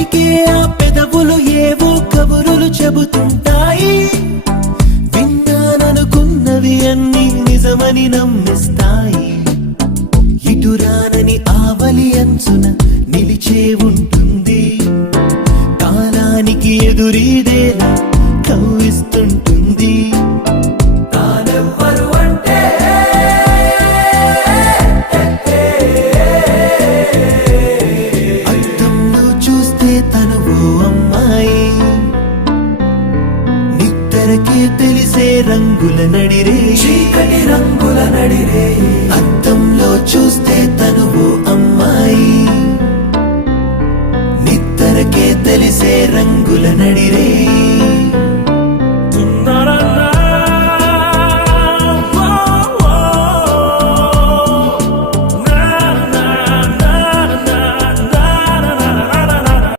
వినడానికే ఆ పెదవులు ఏవో కబురులు చెబుతుంటాయి. విన్నాననుకున్నవి అన్ని నిజమని నమ్మిస్తాయి. ఇటురానని ఆవలి అంచున నిలిచే ఉంటుంది. కాలానికి ఎదురీదేలా కవ్విస్తుంటుంది. తానెవ్వరు అంటే అద్దంలో చూస్తే తను ఓ అమ్మాయి. నిద్దరకే తెలిసే రంగుల నడిరే, చీకటి రంగుల నడిరే. అద్దంలో చూస్తే తను ఓ అమ్మాయి. నిద్దరకే తెలిసే రంగుల నడిరే.